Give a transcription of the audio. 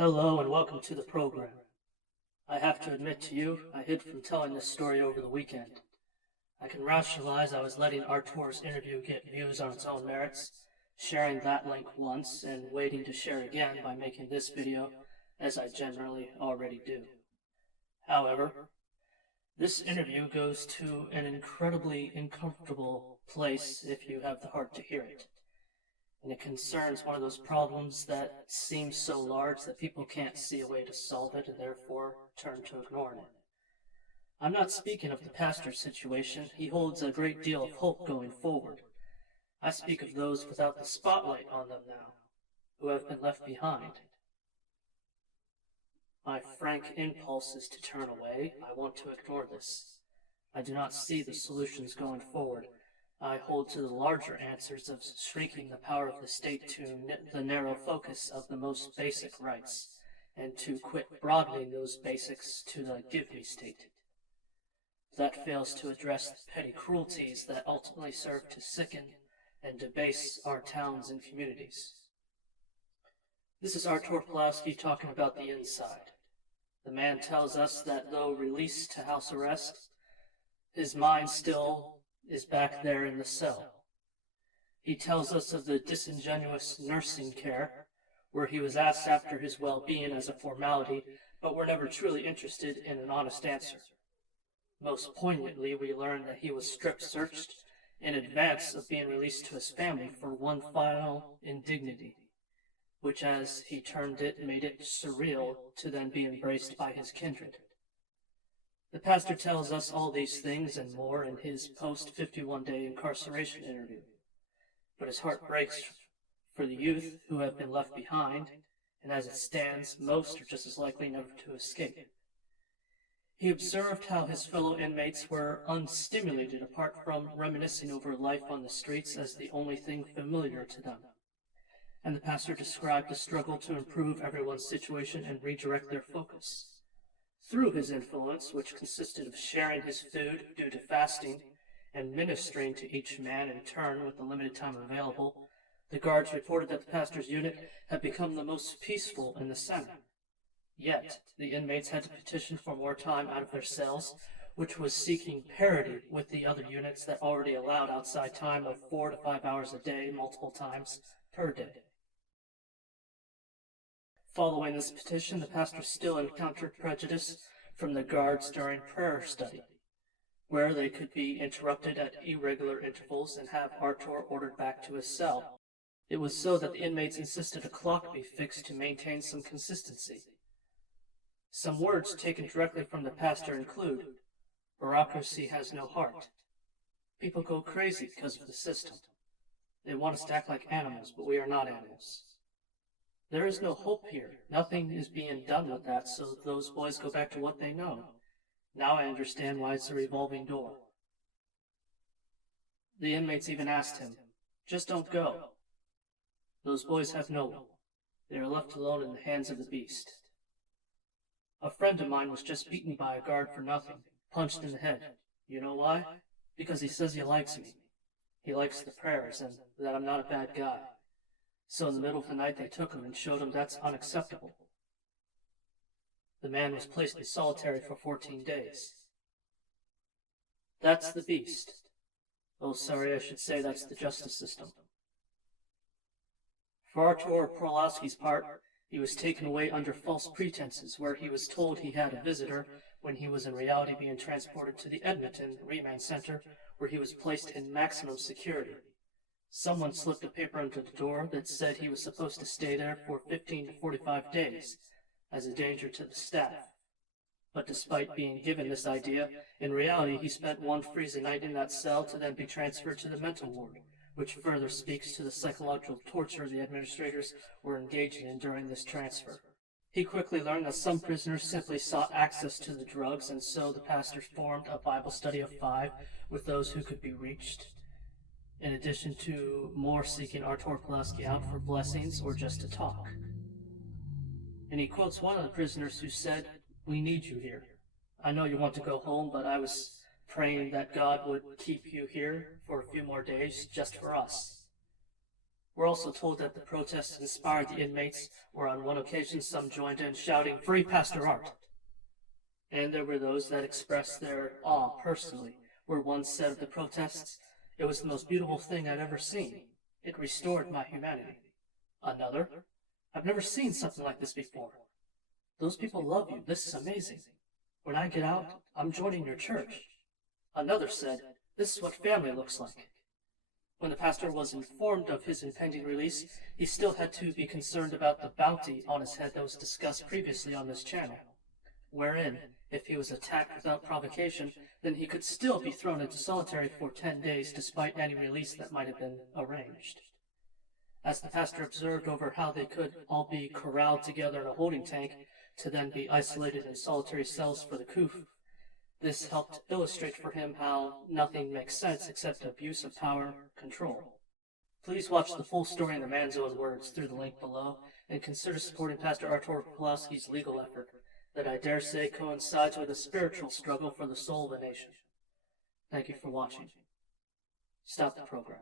Hello and welcome to the program. I have to admit to you, I hid from telling this story over the weekend. I can rationalize I was letting Artur's interview get views on its own merits, sharing that link once and waiting to share again by making this video, as I generally already do. However, this interview goes to an incredibly uncomfortable place if you have the heart to hear it. And it concerns one of those problems that seems so large that people can't see a way to solve it and therefore turn to ignoring it. I'm not speaking of the pastor's situation. He holds a great deal of hope going forward. I speak of those without the spotlight on them now, who have been left behind. My frank impulse is to turn away. I want to ignore this. I do not see the solutions going forward. I hold to the larger answers of shrinking the power of the state to the narrow focus of the most basic rights, and to quit broadening those basics to the give-me state. That fails to address the petty cruelties that ultimately serve to sicken and debase our towns and communities. This is Artur Pawlowski talking about the inside. The man tells us that though released to house arrest, his mind still is back there in the cell. He tells us of the disingenuous nursing care, where he was asked after his well-being as a formality, but were never truly interested in an honest answer. Most poignantly, we learn that he was strip-searched in advance of being released to his family for one final indignity, which, as he termed it, made it surreal to then be embraced by his kindred. The pastor tells us all these things and more in his post-51-day incarceration interview. But his heart breaks for the youth who have been left behind, and as it stands, most are just as likely never to escape. He observed how his fellow inmates were unstimulated apart from reminiscing over life on the streets as the only thing familiar to them. And the pastor described the struggle to improve everyone's situation and redirect their focus. Through his influence, which consisted of sharing his food due to fasting and ministering to each man in turn with the limited time available, the guards reported that the pastor's unit had become the most peaceful in the center. Yet, the inmates had to petition for more time out of their cells, which was seeking parity with the other units that already allowed outside time of 4 to 5 hours a day, multiple times per day. Following this petition, the pastor still encountered prejudice from the guards during prayer study, where they could be interrupted at irregular intervals and have Artur ordered back to his cell. It was so that the inmates insisted a clock be fixed to maintain some consistency. Some words taken directly from the pastor include, "Bureaucracy has no heart. People go crazy because of the system. They want us to act like animals, but we are not animals. There is no hope here. Nothing is being done with that, so those boys go back to what they know. Now I understand why it's a revolving door." The inmates even asked him, "Just don't go." Those boys have no one. They are left alone in the hands of the beast. A friend of mine was just beaten by a guard for nothing, punched in the head. You know why? Because he says he likes me. He likes the prayers and that I'm not a bad guy. So in the middle of the night they took him and showed him that's unacceptable. The man was placed in solitary for 14 days. That's the beast. Oh, sorry, I should say that's the justice system. For Artur Pawlowski's part, he was taken away under false pretenses, where he was told he had a visitor when he was in reality being transported to the Edmonton Remand Center, where he was placed in maximum security. Someone slipped a paper under the door that said he was supposed to stay there for 15 to 45 days, as a danger to the staff. But despite being given this idea, in reality he spent one freezing night in that cell to then be transferred to the mental ward, which further speaks to the psychological torture the administrators were engaging in during this transfer. He quickly learned that some prisoners simply sought access to the drugs, and so the pastor formed a Bible study of 5 with those who could be reached, in addition to more seeking Artur Pawlowski out for blessings or just to talk. And he quotes one of the prisoners who said, "We need you here. I know you want to go home, but I was praying that God would keep you here for a few more days just for us." We're also told that the protests inspired the inmates, where on one occasion some joined in shouting, "Free Pastor Art!" And there were those that expressed their awe personally, where one said of the protests, "It was the most beautiful thing I'd ever seen. It restored my humanity." Another, "I've never seen something like this before. Those people love you. This is amazing. When I get out, I'm joining your church." Another said, "This is what family looks like." When the pastor was informed of his impending release, he still had to be concerned about the bounty on his head that was discussed previously on this channel, wherein, if he was attacked without provocation, then he could still be thrown into solitary for 10 days despite any release that might have been arranged. As the pastor observed over how they could all be corralled together in a holding tank to then be isolated in solitary cells for the coup, this helped illustrate for him how nothing makes sense except abuse of power control. Please watch the full story in the man's own words through the link below, and consider supporting Pastor Artur Pawlowski's legal effort that I dare say coincides with a spiritual struggle for the soul of the nation. Thank you for watching. Stop the program.